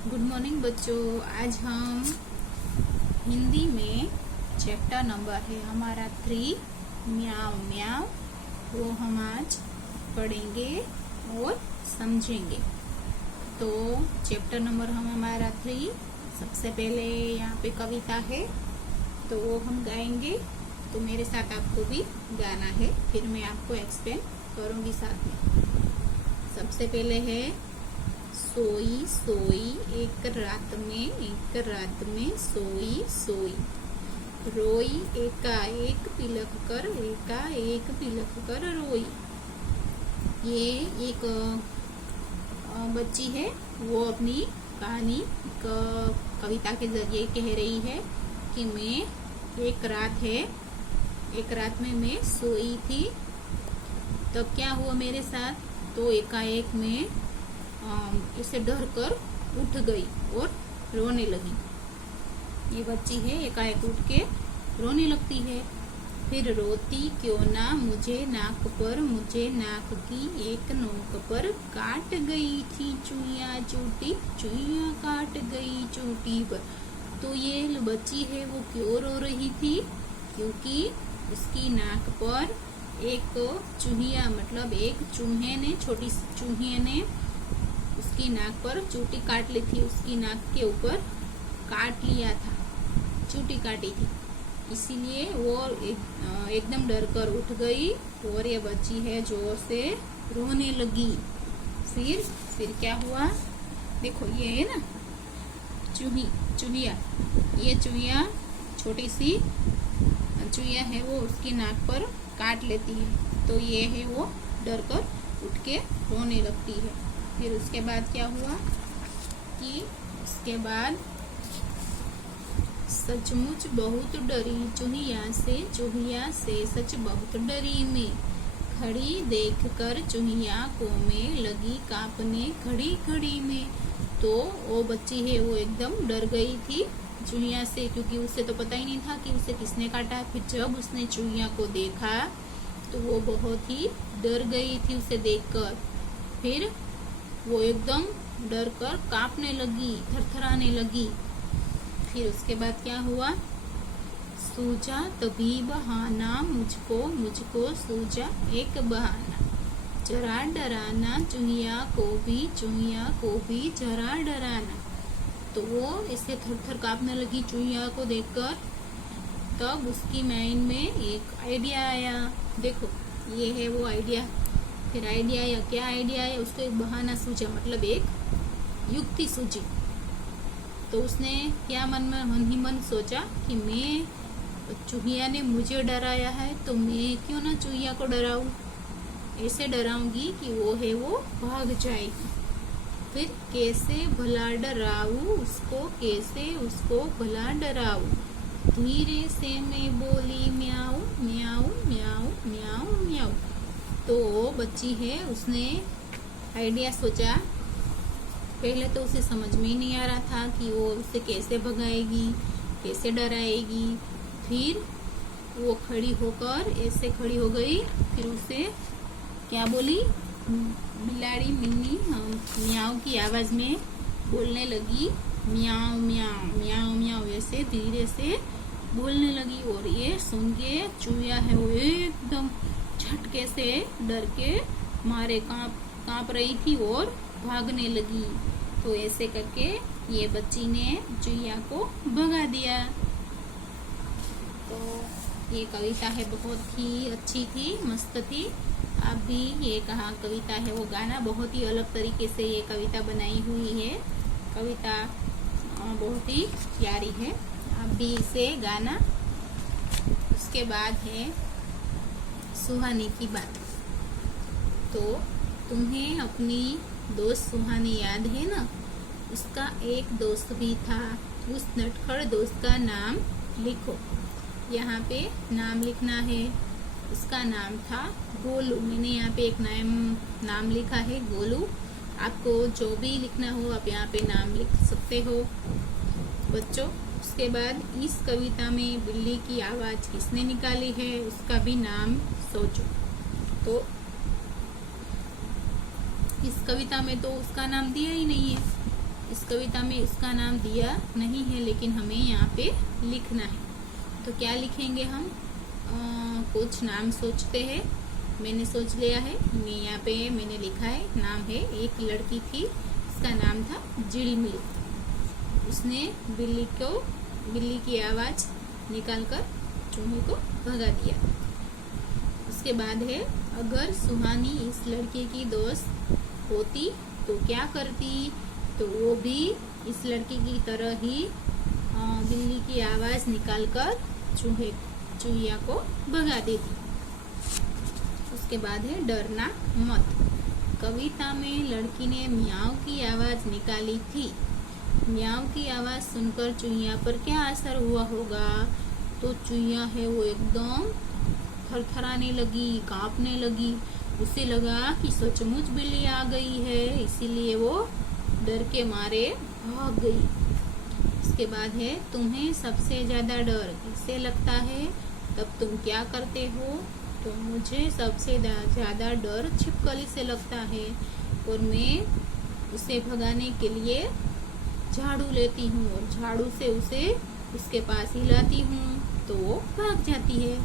Good morning बच्चों। आज हम हिंदी में चैप्टर नंबर है हमारा 3 म्याव म्याव, वो हम आज पढ़ेंगे और समझेंगे। तो चैप्टर नंबर हमारा 3। सबसे पहले यहाँ पे कविता है तो वो हम गाएंगे, तो मेरे साथ आपको भी गाना है, फिर मैं आपको एक्सप्लेन करूँगी साथ में। सबसे पहले है सोई सोई एक रात में सोई सोई, रोई एकाएक पिलक कर रोई। ये एक बच्ची है, वो अपनी कहानी कविता के जरिए कह रही है कि मैं एक रात में मैं सोई थी, तब क्या हुआ मेरे साथ, तो एकाएक में इसे डर कर उठ गई और रोने लगी। ये बच्ची है, एकाएक उठ के रोने लगती है। फिर रोती क्यों ना मुझे नाक की एक नोक पर काट गई थी चुईया काट गई चोटी पर। तो ये बच्ची है, वो क्यों रो रही थी, क्योंकि उसकी नाक पर एक चूहिया मतलब एक चूहे ने, छोटी चूहे ने उसकी नाक पर चोटी काट ली थी, उसकी नाक के ऊपर काट लिया था, चोटी काटी थी, इसीलिए वो एकदम डर कर उठ गई और ये बच्ची है जोर से रोने लगी। फिर क्या हुआ, देखो ये है ना चूहिया, ये चूहिया छोटी सी चूहिया है, वो उसकी नाक पर काट लेती है, तो ये है वो डर कर उठ के रोने लगती है। फिर उसके बाद क्या हुआ कि उसके बाद सचमुच बहुत डरी चूहिया से सच बहुत डरी मैं, खड़ी देख कर चूहिया को मैं लगी कांपने खड़ी में। तो वो बच्ची है, वो एकदम डर गई थी चूहिया से, क्योंकि उसे तो पता ही नहीं था कि उसे किसने काटा। फिर जब उसने चूहिया को देखा तो वो बहुत ही डर गई थी उसे देखकर। फिर वो एकदम डर कर कांपने लगी, थरथराने लगी। फिर उसके बाद क्या हुआ, सूझा तभी बहाना मुझको सूझा एक बहाना, जरा डराना चूहिया को भी जरा डराना। तो वो इससे थर कांपने लगी चूहिया को देखकर। तब उसकी माइंड में एक आइडिया आया, देखो ये है वो आइडिया। फिर आइडिया आया, क्या आइडिया आया, उसको एक बहाना सूझा, मतलब एक युक्ति सूझी। तो उसने क्या मन ही मन सोचा कि मैं चूहिया ने मुझे डराया है, तो मैं क्यों ना चूहिया को डराऊं, ऐसे डराऊंगी कि वो है वो भाग जाएगी। फिर कैसे भला डराऊं उसको भला डराऊं, धीरे से मैं बोली म्याऊ म्याऊ म्याऊ म्याऊ म्याऊ। तो बच्ची है, उसने आइडिया सोचा। पहले तो उसे समझ में ही नहीं आ रहा था कि वो उसे कैसे भगाएगी, कैसे डराएगी। फिर वो खड़ी हो गई। फिर उसे क्या बोली, बिलाड़ी मिन्नी म्याऊ की आवाज में बोलने लगी, म्याऊ म्याऊ म्याऊ म्याऊ, ऐसे धीरे से बोलने लगी। और ये सुन के चूहिया है, वो एकदम झटके से डर के मारे कांप रही थी और भागने लगी। तो ऐसे करके ये बच्ची ने चूहिया को भगा दिया। तो ये कविता है, बहुत ही अच्छी थी, मस्त थी। आप भी ये कविता है वो गाना, बहुत ही अलग तरीके से ये कविता बनाई हुई है। कविता बहुत ही प्यारी है, आप भी इसे गाना। उसके बाद है सुहानी की बात। तो तुम्हें अपनी दोस्त सुहानी याद है ना, उसका एक दोस्त भी था, उस नटखड़ दोस्त का नाम लिखो। यहाँ पे नाम लिखना है, उसका नाम था गोलू। मैंने यहाँ पे एक नाम लिखा है गोलू। आपको जो भी लिखना हो आप यहाँ पे नाम लिख सकते हो बच्चों। उसके बाद इस कविता में बिल्ली की आवाज किसने निकाली है, उसका भी नाम सोचो। तो इस कविता में तो उसका नाम दिया ही नहीं है, इस कविता में इसका नाम दिया नहीं है, लेकिन हमें यहाँ पे लिखना है। तो क्या लिखेंगे हम? कुछ नाम सोचते हैं। मैंने सोच लिया है। यहाँ पे मैंने लिखा है, नाम है, एक लड़की थी, इसका नाम था झिलमिल। उसने बिल्ली की आवाज निकालकर चूहे को भगा दिया। उसके बाद है, अगर सुहानी इस लड़के की दोस्त होती तो क्या करती? तो वो भी इस लड़की की तरह ही बिल्ली की आवाज निकालकर चूहिया को भगा देती। उसके बाद है, डरना मत। कविता में लड़की ने म्याऊ की आवाज निकाली थी। म्याऊ की आवाज सुनकर चूहिया पर क्या असर हुआ होगा? तो चूहिया है वो एकदम थरथराने लगी, कांपने लगी। उसे लगा कि सचमुच बिल्ली आ गई है, इसीलिए वो डर के मारे भाग गई। इसके बाद है, तुम्हें सबसे ज्यादा डर किससे लगता है? तब तुम क्या करते हो? तो मुझे सबसे ज्यादा डर छिपकली से लगता है और मैं उसे भगाने के लिए झाड़ू लेती हूँ और झाड़ू से उसे उसके पास हिलाती हूँ तो वो भाग जाती है।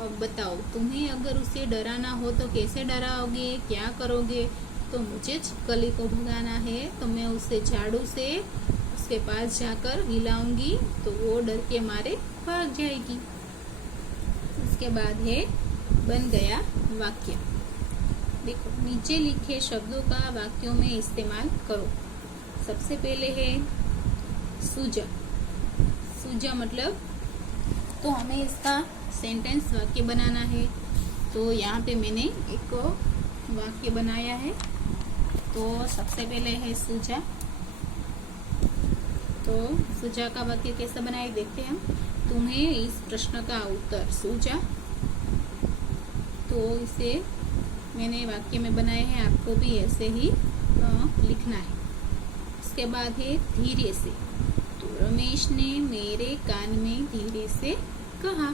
अब बताओ, तुम्हें अगर उसे डराना हो तो कैसे डराओगे, क्या करोगे? तो मुझे छिपकली को भगाना है तो मैं उसे झाड़ू से उसके पास जाकर हिलाऊंगी तो वो डर के मारे भाग जाएगी। उसके बाद है, बन गया वाक्य। देखो, नीचे लिखे शब्दों का वाक्यों में इस्तेमाल करो। सबसे पहले है सूजा। सूजा मतलब, तो हमें इसका सेंटेंस वाक्य बनाना है। तो यहाँ पे मैंने एक वाक्य बनाया है। तो सबसे पहले है सूजा। तो सूजा का वाक्य कैसे बनाए देखते हैं हम। तुम्हें इस प्रश्न का उत्तर सूझा। तो इसे मैंने वाक्य में बनाया है, आपको भी ऐसे ही लिखना है। इसके बाद है धीरे से। तो रमेश ने मेरे कान में धीरे से कहा।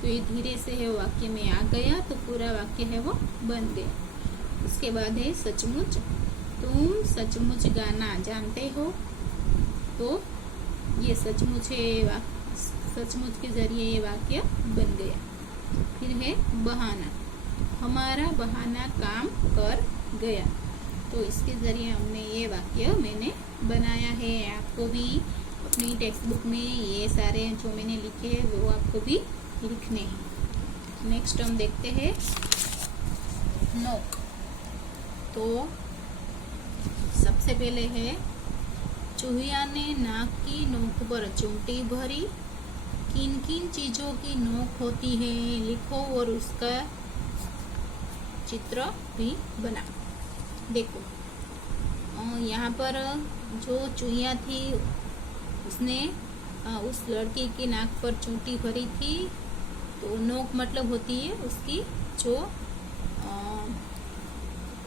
तो ये धीरे से है वाक्य में आ गया तो पूरा वाक्य है वो बन गया। इसके बाद है सचमुच। तुम सचमुच गाना जानते हो। तो ये सचमुच है, सचमुच के जरिए ये वाक्य बन गया। फिर है बहाना। हमारा बहाना काम कर गया। तो इसके जरिए हमने ये वाक्य मैंने बनाया है। आपको भी अपनी टेक्स्ट बुक में ये सारे जो मैंने लिखे हैं वो आपको भी लिखने हैं। नेक्स्ट हम देखते हैं नोक। तो सबसे पहले है, चूहिया ने नाक की नोक पर चोटी भरी। किन किन चीजों की नोक होती है लिखो और उसका चित्र भी बना। देखो, यहाँ पर जो चूहिया थी उसने उस लड़के की नाक पर चोटी भरी थी। तो नोक मतलब होती है उसकी जो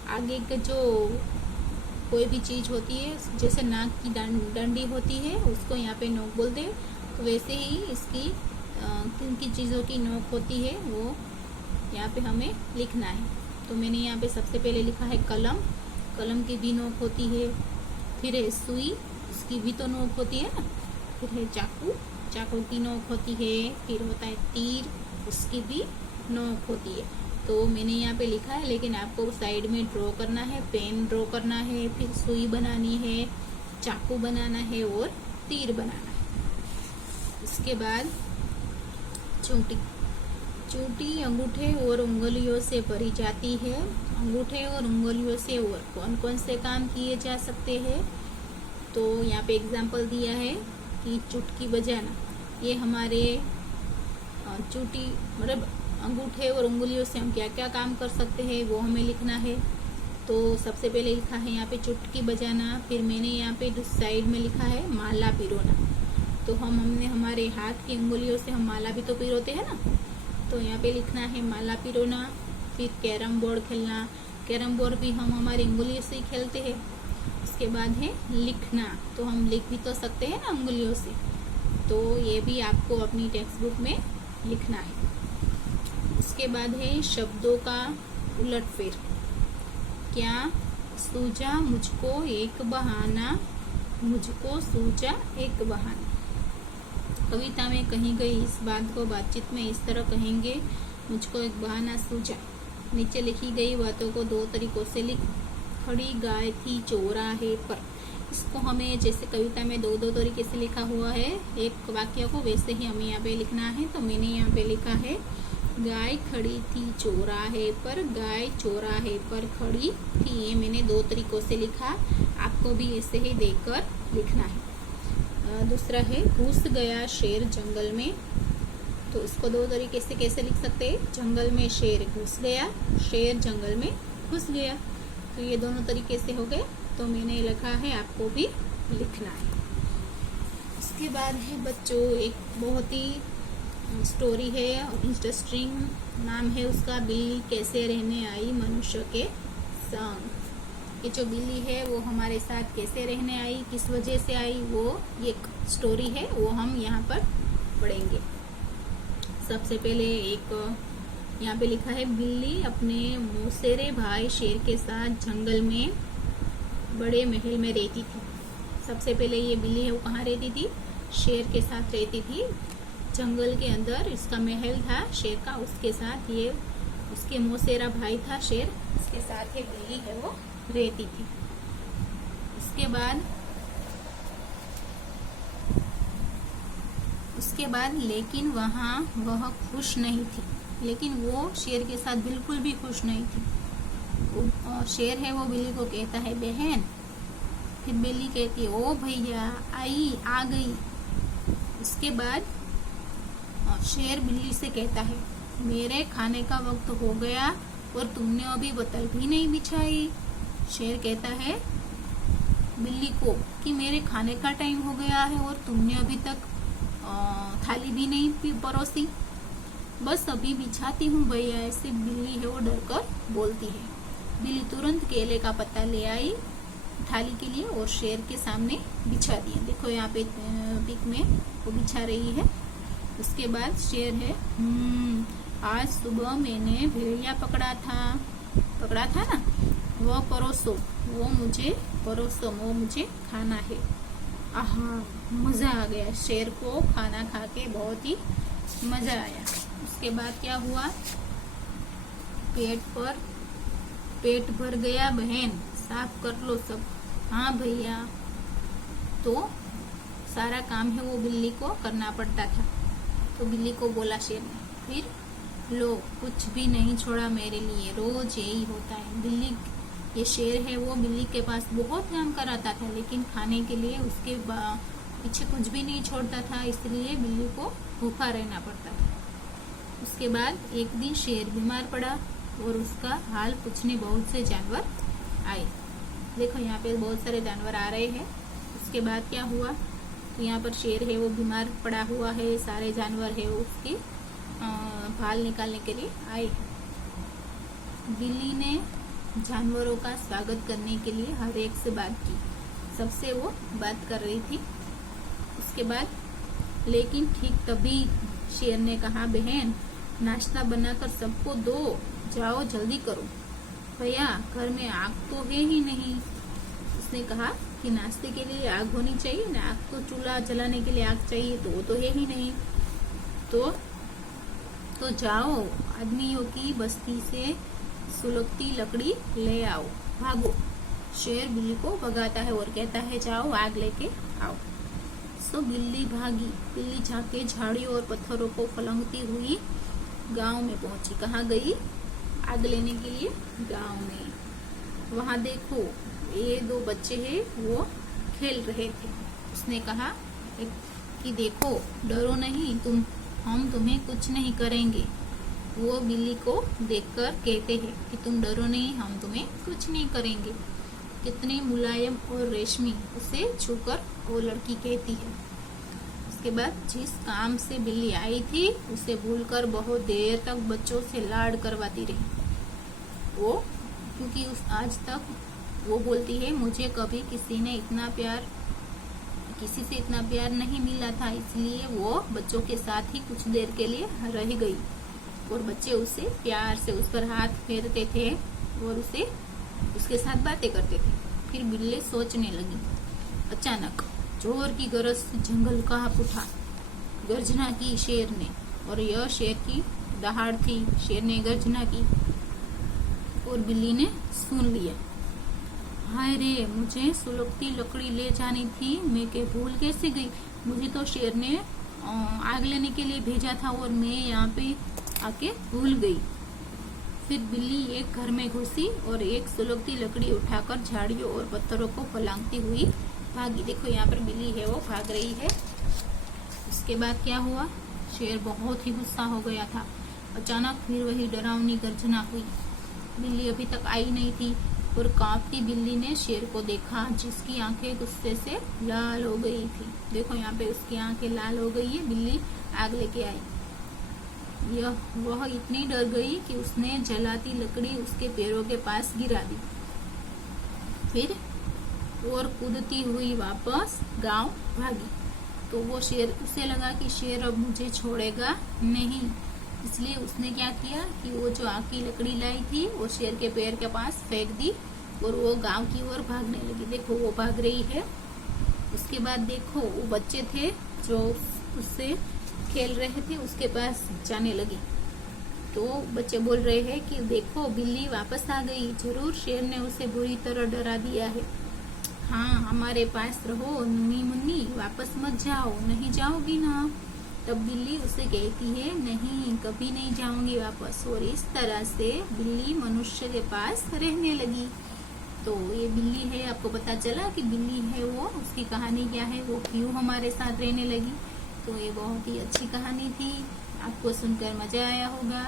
आगे के जो कोई भी चीज होती है, जैसे नाक की डंडी होती है उसको यहाँ पे नोक बोलते हैं। तो वैसे ही इसकी किन किन चीज़ों की नोक होती है वो यहाँ पे हमें लिखना है। तो मैंने यहाँ पे सबसे पहले लिखा है कलम। कलम की भी नोक होती है। फिर है सुई, उसकी भी तो नोक होती है ना। फिर है चाकू, चाकू की नोक होती है। फिर होता है तीर, उसकी भी नोक होती है। तो मैंने यहाँ पे लिखा है, लेकिन आपको साइड में ड्रॉ करना है, पेन ड्रॉ करना है, फिर सुई बनानी है, चाकू बनाना है और तीर बनाना है। इसके बाद चोटी। चोटी अंगूठे और उंगलियों से भरी जाती है। अंगूठे और उंगलियों से और कौन कौन से काम किए जा सकते हैं? तो यहाँ पे एग्जाम्पल दिया है कि चुटकी बजाना। ये हमारे चोटी मतलब अंगूठे और उंगलियों से हम क्या क्या काम कर सकते हैं वो हमें लिखना है। तो सबसे पहले लिखा है यहाँ पे चुटकी बजाना। फिर मैंने यहाँ पे साइड में लिखा है माला पिरोना। तो हमने हमारे हाथ की उंगलियों से हम माला भी तो पिरोते हैं ना। तो यहाँ पे लिखना है माला पिरोना। फिर कैरम बोर्ड खेलना। कैरम बोर्ड भी हम हमारी उंगलियों से ही खेलते हैं। इसके बाद है लिखना। तो हम लिख भी तो सकते हैं ना उंगलियों से। तो ये भी आपको अपनी टेक्स्ट बुक में लिखना है। इसके बाद है शब्दों का उलटफेर। क्या सूझा मुझको एक बहाना, मुझको सूझा एक बहाना। कविता में कही गई इस बात को बातचीत में इस तरह कहेंगे, मुझको एक बहाना सूझा। नीचे लिखी गई बातों को दो तरीकों से लिख। खड़ी गाय थी चौराहे पर, इसको हमें जैसे कविता में दो दो तरीके से लिखा हुआ है एक वाक्य को, वैसे ही हमें यहाँ पे लिखना है। तो मैंने यहाँ पे लिखा है गाय खड़ी थी चौराहे पर, गाय चौराहे पर खड़ी थी। ये मैंने दो तरीकों से लिखा, आपको भी ऐसे ही देखकर लिखना है। दूसरा है घुस गया शेर जंगल में, तो इसको दो तरीके से कैसे लिख सकते हैं, जंगल में शेर घुस गया, शेर जंगल में घुस गया। तो ये दोनों तरीके से हो गए, तो मैंने लिखा है, आपको भी लिखना है। उसके बाद है बच्चों एक बहुत ही स्टोरी है, इंटरेस्टिंग नाम है उसका, बिल्ली कैसे रहने आई मनुष्य के संग। ये जो बिल्ली है वो हमारे साथ कैसे रहने आई, किस वजह से आई, वो एक स्टोरी है, वो हम यहाँ पर पढ़ेंगे। सबसे पहले एक यहाँ पे लिखा है, बिल्ली अपने मौसेरे भाई शेर के साथ जंगल में बड़े महल में रहती थी। सबसे पहले ये बिल्ली है वो कहाँ रहती थी, शेर के साथ रहती थी, जंगल के अंदर इसका महल था शेर का, उसके साथ ये उसके मौसेरा भाई था शेर, उसके साथ ये बिल्ली है वो रहती थी। उसके बाद लेकिन वहाँ वह खुश नहीं थी, लेकिन वो शेर के साथ बिल्कुल भी खुश नहीं थी। शेर है वो बिल्ली को कहता है बहन, फिर बिल्ली कहती है ओ भैया आ गई। उसके बाद शेर बिल्ली से कहता है मेरे खाने का वक्त हो गया और तुमने अभी बतल भी नहीं बिछाई। शेर कहता है बिल्ली को कि मेरे खाने का टाइम हो गया है और तुमने अभी तक थाली भी नहीं परोसी, बस अभी बिछाती हूँ भैया, ऐसे बिल्ली है वो डर कर बोलती है। बिल्ली तुरंत केले का पत्ता ले आई थाली के लिए और शेर के सामने बिछा दिया। देखो यहाँ पे पिक में वो बिछा रही है। उसके बाद शेर है आज सुबह मैंने भेड़िया पकड़ा था ना, वो परोसो, वो मुझे खाना है। आहा मजा आ गया, शेर को खाना खा के बहुत ही मजा आया। उसके बाद क्या हुआ, पेट भर गया बहन, साफ कर लो सब। हाँ भैया, तो सारा काम है वो बिल्ली को करना पड़ता था। तो बिल्ली को बोला शेर ने, फिर लो कुछ भी नहीं छोड़ा मेरे लिए, रोज यही होता है। बिल्ली, ये शेर है वो बिल्ली के पास बहुत काम कराता था, लेकिन खाने के लिए उसके पीछे कुछ भी नहीं छोड़ता था, इसलिए बिल्ली को भूखा रहना पड़ता था। उसके बाद एक दिन शेर बीमार पड़ा और उसका हाल पूछने बहुत से जानवर आए। देखो यहाँ पे बहुत सारे जानवर आ रहे हैं। उसके बाद क्या हुआ, तो यहाँ पर शेर है वो बीमार पड़ा हुआ है, सारे जानवर है वो उसके भाल निकालने के लिए आए। बिल्ली ने जानवरों का स्वागत करने के लिए हर एक से बात की, सबसे वो बात कर रही थी। उसके बाद लेकिन ठीक तभी शेर ने कहा बहन नाश्ता बनाकर सबको दो, जाओ जल्दी करो। भैया घर में आग तो है ही नहीं। उसने कहा कि नाश्ते के लिए आग होनी चाहिए ना, आग तो चूल्हा जलाने के लिए आग चाहिए, तो वो तो है ही नहीं। तो जाओ आदमियों की बस्ती से सुलगती लकड़ी ले आओ, भागो। शेर बिल्ली को भगाता है और कहता है जाओ आग लेके आओ। सो बिल्ली भागी। बिल्ली जाके झाड़ियों और पत्थरों को फलंगती हुई गांव में पहुंची। कहाँ गई, आग लेने के लिए गांव में। वहां देखो ये दो बच्चे हैं वो खेल रहे थे। उसने कहा कि देखो डरो नहीं, हम तुम्हें कुछ नहीं करेंगे। वो बिल्ली को देखकर कहते हैं कि तुम डरो नहीं, हम तुम्हें कुछ नहीं करेंगे। कितनी मुलायम और रेशमी, उसे छूकर वो लड़की कहती है। उसके बाद जिस काम से बिल्ली आई थी उसे भूलकर बहुत देर तक बच्चों से लाड करवाती रही। वो क्योंकि आज तक वो बोलती है मुझे कभी किसी से इतना प्यार नहीं मिला था, इसलिए वो बच्चों के साथ ही कुछ देर के लिए रह गई और बच्चे उसे प्यार से उस पर हाथ फेरते थे और उसके साथ बातें करते थे। फिर बिल्ली सोचने लगी अचानक जोर की गरज से जंगल कांप उठा। गर्जना की शेर ने, और यह शेर की दहाड़ थी। शेर ने गर्जना की और बिल्ली ने सुन लिया। हाय रे, मुझे सुलगती लकड़ी ले जानी थी, मैं के भूल कैसे गई। मुझे तो शेर ने आग लेने के लिए भेजा था और मैं यहाँ पे आके भूल गई। फिर बिल्ली एक घर में घुसी और एक सुलगती लकड़ी उठाकर झाड़ियों और पत्थरों को फलांगती हुई भागी। देखो यहाँ पर बिल्ली है वो भाग रही है। उसके बाद क्या हुआ, शेर बहुत ही गुस्सा हो गया था। अचानक फिर वही डरावनी गर्जना हुई। बिल्ली अभी तक आई नहीं थी और कांपती बिल्ली ने शेर को देखा, जिसकी आंखें गुस्से से लाल हो गई थी। देखो यहाँ पे उसकी आंखें लाल हो गई है। बिल्ली आग लेके आई। वह इतनी डर गई कि उसने जलाती लकड़ी उसके पैरों के पास गिरा दी। फिर और कूदती हुई वापस गांव भागी। तो वो शेर, उसे लगा कि शेर अब मुझे छोड़ेगा नहीं, इसलिए उसने क्या किया कि वो जो आग की लकड़ी लाई थी वो शेर के पैर के पास फेंक दी और वो गांव की ओर भागने लगी। देखो वो भाग रही है। उसके बाद देखो वो बच्चे थे जो उससे खेल रहे थे, उसके पास जाने लगी। तो बच्चे बोल रहे हैं कि देखो बिल्ली वापस आ गई, जरूर शेर ने उसे बुरी तरह डरा दिया है। हाँ, हमारे पास रहो नन्ही मुन्नी, वापस मत जाओ। नहीं जाओगी ना? तब बिल्ली उसे कहती है, नहीं, कभी नहीं जाऊंगी वापस। और इस तरह से बिल्ली मनुष्य के पास रहने लगी। तो ये बिल्ली है, आपको पता चला कि बिल्ली है वो, उसकी कहानी क्या है, वो क्यों हमारे साथ रहने लगी। तो ये बहुत ही अच्छी कहानी थी। आपको सुनकर मजा आया होगा।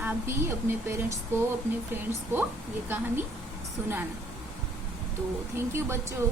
आप भी अपने पेरेंट्स को, अपने फ्रेंड्स को ये कहानी सुनाना। तो थैंक यू बच्चों।